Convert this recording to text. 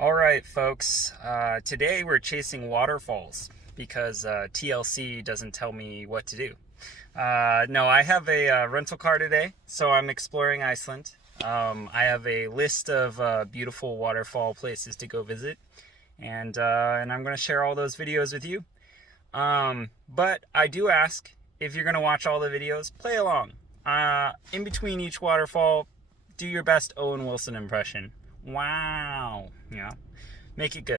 All right, folks. Today we're chasing waterfalls because TLC doesn't tell me what to do. No, I have a rental car today, so I'm exploring Iceland. I have a list of beautiful waterfall places to go visit, and I'm going to share all those videos with you. But I do ask, if you're going to watch all the videos, play along. In between each waterfall, do your best Owen Wilson impression. Wow. Yeah. Make it good.